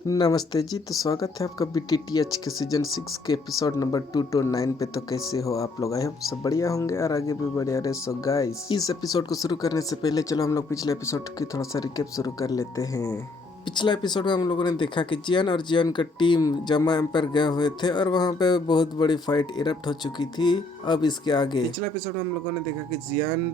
नमस्ते जी, तो स्वागत है आपका बीटीटीएच के सीजन 6 के एपिसोड नंबर 2 to 9 पे। तो कैसे हो आप लोग? आई होप सब बढ़िया होंगे और आगे भी बढ़िया रहे। सो गाइस, इस एपिसोड को शुरू करने से पहले चलो हम लोग पिछले एपिसोड की थोड़ा सा रिकेप शुरू कर लेते हैं। पिछला एपिसोड में हम लोगों ने देखा कि जियान और जियान का टीम जमा एम्पायर गए हुए थे और वहाँ पे बहुत बड़ी फाइट इरप्ट हो चुकी थी। अब इसके आगे पिछला एपिसोड में हम लोगों ने देखा कि जियान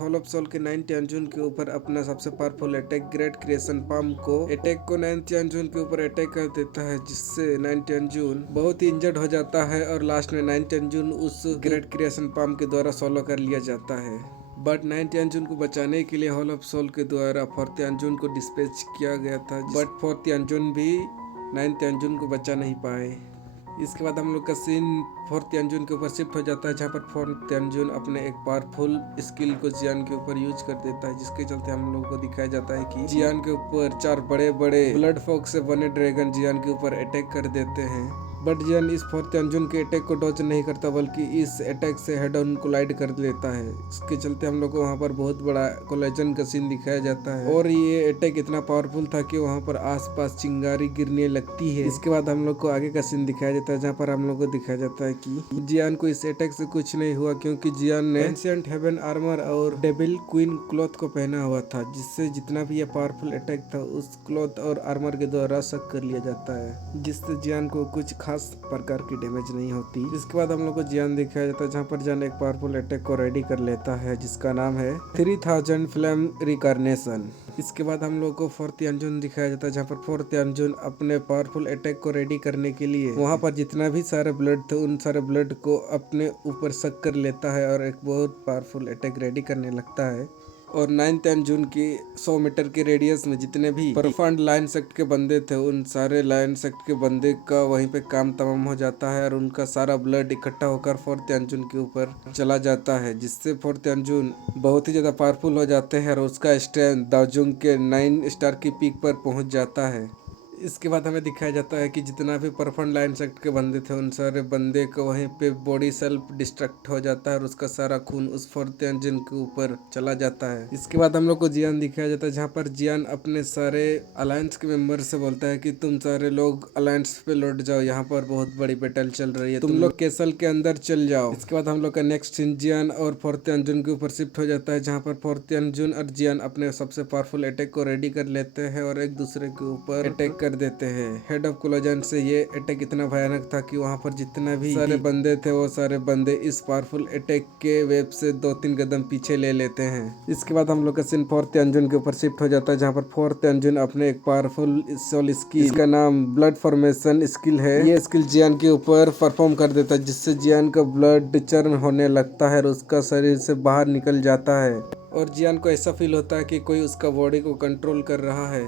हॉल ऑफ सोल के 9 तियानजुन के ऊपर अपना सबसे powerful attack great creation palm को 9 तियानजुन के ऊपर अटैक कर देता है, जिससे 9 तियानजुन बहुत ही इंजर्ड हो जाता है और लास्ट में 9 तियानजुन उस ग्रेट क्रिएशन पाम के द्वारा सोलो कर लिया जाता है। बट 9 तियानजुन को बचाने के लिए हॉल ऑफ सोल के द्वारा 4 तियानजुन को डिस्पैच किया गया था, बट 4 तियानजुन भी 9 तियानजुन को बचा नहीं पाए। इसके बाद हम लोग का सीन 4 तियानजुन के ऊपर शिफ्ट हो जाता है, जहाँ पर 4 तियानजुन अपने एक पावरफुल स्किल को जियान के ऊपर यूज कर देता है, जिसके चलते हम लोगों को दिखाया जाता है कि जियान के ऊपर 4 बड़े बड़े ब्लड फॉग से बने ड्रैगन जियान के ऊपर अटैक कर देते हैं। बट जियान इस 4 तियानजुन के अटैक को डॉज नहीं करता, बल्कि इस अटैक से हेड ऑन कोलाइड कर लेता है। इसके चलते हम लोग को वहाँ पर बहुत बड़ा कोलाइजन का सीन दिखाया जाता है और ये अटैक इतना पावरफुल था कि वहाँ पर आसपास चिंगारी गिरने लगती है। इसके बाद हम लोग को आगे का सीन दिखाया जाता है, जहाँ पर हम लोग को दिखाया जाता है कि जियान को इस अटैक से कुछ नहीं हुआ, क्योंकि जियान ने एंशिएंट हेवन आर्मर और डेविल क्वीन क्लॉथ को पहना हुआ था, जिससे जितना भी ये पावरफुल अटैक था उस क्लॉथ और आर्मर के द्वारा सक कर लिया जाता है, जिससे जियान को कुछ खास प्रकार की डैमेज नहीं होती। इसके बाद हम लोग को जियान दिखाया जाता है, जहाँ पर जियान एक पावरफुल अटैक को रेडी कर लेता है, जिसका नाम है 3000 फ्लेम रिकारनेशन। इसके बाद हम लोग को 4 तियानजुन दिखाया जाता है, जहाँ पर 4 तियानजुन अपने पावरफुल अटैक को रेडी करने के लिए वहाँ पर जितना भी सारे ब्लड थे उन सारे ब्लड को अपने ऊपर सक कर लेता है और एक बहुत पावरफुल अटैक रेडी करने लगता है। और 9 तियानजुन की 100 मीटर के रेडियस में जितने भी परफॉर्ड लायन सेक्ट के बंदे थे, उन सारे लायन सेक्ट के बंदे का वहीं पे काम तमाम हो जाता है और उनका सारा ब्लड इकट्ठा होकर 4 तियानजुन के ऊपर चला जाता है, जिससे 4 तियानजुन बहुत ही ज्यादा पावरफुल हो जाते हैं और उसका स्ट्रेंथ दाओजुंग के 9 स्टार की पीक पर पहुंच जाता है। इसके बाद हमें दिखाया जाता है कि जितना भी परफॉर्म लाइन सेक्ट के बंदे थे उन सारे बंदे को वहीं पे बॉडी सेल्फ डिस्ट्रक्ट हो जाता है और उसका सारा खून उस 4 तियानजुन के ऊपर चला जाता है। इसके बाद हम लोग को जियान दिखाया जाता है, जहाँ पर जियान अपने सारे अलायंस के मेंबर से बोलता है कि तुम सारे लोग अलायंस पे लौट जाओ, यहाँ पर बहुत बड़ी बैटल चल रही है, तुम लोग कैसल के अंदर चल जाओ। इसके बाद हम लोग का नेक्स्ट सीन जियान और 4 तियानजुन के ऊपर शिफ्ट हो जाता है, जहाँ पर 4 तियानजुन और जियान अपने सबसे पावरफुल अटैक को रेडी कर लेते हैं और एक दूसरे के ऊपर अटैक कर देते हैं। हेड ऑफ कोलाजन से ये अटैक इतना भयानक था कि वहाँ पर जितना भी सारे बंदे थे वो सारे बंदे इस पावरफुल अटैक के वेब से 2-3 कदम पीछे ले लेते हैं। इसके बाद हम लोग का सीन 4 तियानजुन के ऊपर शिफ्ट हो जाता है, जहाँ पर 4 तियानजुन अपने एक पावरफुल सोल स्किल, इसका नाम ब्लड फॉर्मेशन स्किल है, ये स्किल जियान के ऊपर परफॉर्म कर देता है, जिससे जियान का ब्लड चर्न होने लगता है और उसका शरीर से बाहर निकल जाता है और जियान को ऐसा फील होता है कि कोई उसका बॉडी को कंट्रोल कर रहा है।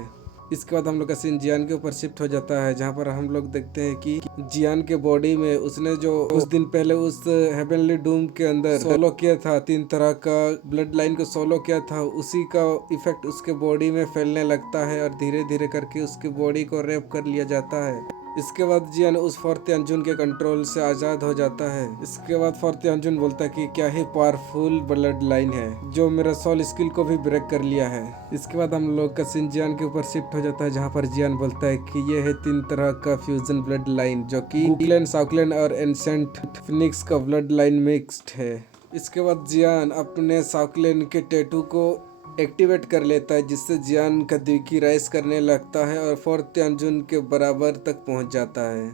इसके बाद हम लोग का सीन जियान के ऊपर शिफ्ट हो जाता है, जहाँ पर हम लोग देखते हैं कि जियान के बॉडी में उसने जो कुछ दिन पहले उस हेवनली डूम के अंदर सोलो किया था, 3 तरह का ब्लड लाइन को सोलो किया था, उसी का इफेक्ट उसके बॉडी में फैलने लगता है और धीरे धीरे करके उसकी बॉडी को रेप कर लिया जाता है। इसके बाद जियान उस 4 तियानजुन के कंट्रोल से आजाद हो जाता है। इसके बाद 4 तियानजुन बोलता है कि क्या ही पावरफुल ब्लड लाइन है जो मेरा सोल स्किल को भी ब्रेक कर लिया है। इसके बाद हम लोग का सीन जियान के ऊपर शिफ्ट हो जाता है, जहाँ पर जियान बोलता है कि ये है 3 तरह का फ्यूजन ब्लड लाइन, जो कि गुकलेन, साउकलेन और एंसेंट फिनिक्स का ब्लड लाइन मिक्स्ड है। इसके बाद जियान अपने साउकलेन के टैटू को एक्टिवेट कर लेता है, जिससे जियान का दिकी राइज करने लगता है और 4 तियानजुन के बराबर तक पहुंच जाता है।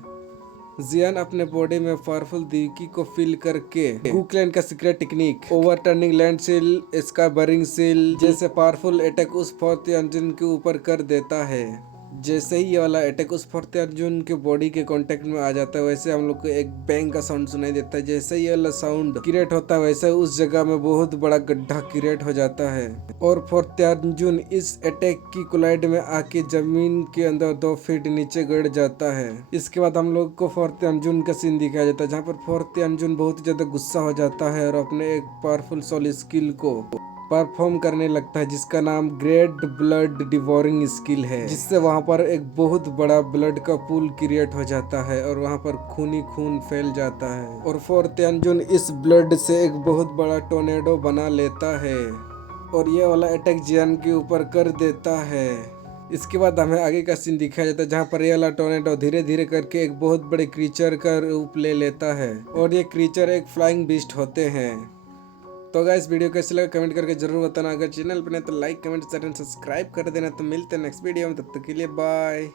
जियान अपने बॉडी में पावरफुल दिकी को फिल करके गुकलेन का secret technique overturning land seal, sky burying seal जैसे पावरफुल अटैक उस 4 तियानजुन के ऊपर कर देता है। जैसे ही ये वाला अटैक उस 4 तियानजुन के बॉडी के कांटेक्ट में आ जाता है, वैसे हम लोग को एक बैंग का साउंड सुनाई देता है। जैसे ये वाला साउंड क्रिएट होता है, वैसे उस जगह में बहुत बड़ा गड्ढा क्रिएट हो जाता है और 4 तियानजुन इस अटैक की कोलाइड में आके जमीन के अंदर 2 फीट नीचे गिर जाता है। इसके बाद हम लोग को 4 तियानजुन का सीन दिखाया जाता है, जहाँ पर 4 तियानजुन बहुत ज्यादा गुस्सा हो जाता है और अपने एक पावरफुल सोल स्किल को परफॉर्म करने लगता है, जिसका नाम ग्रेट ब्लड डिवोरिंग स्किल है, जिससे वहां पर एक बहुत बड़ा ब्लड का पूल क्रिएट हो जाता है और वहां पर खून ही खून फैल जाता है और 4 तियानजुन इस ब्लड से एक बहुत बड़ा टोर्नेडो बना लेता है और ये वाला अटैक जियान के ऊपर कर देता है। इसके बाद हमें आगे का सीन दिखाया जाता है जहाँ पर ये वाला टोर्नेडो धीरे धीरे करके एक बहुत बड़े क्रीचर का रूप ले लेता है और ये क्रीचर एक फ्लाइंग बीस्ट होते हैं। तो गाइस वीडियो कैसे लगा कमेंट करके जरूर बताना। अगर चैनल पर नहीं तो लाइक कमेंट शेयर सब्सक्राइब कर देना। तो मिलते हैं नेक्स्ट वीडियो में, तब तक के लिए बाय।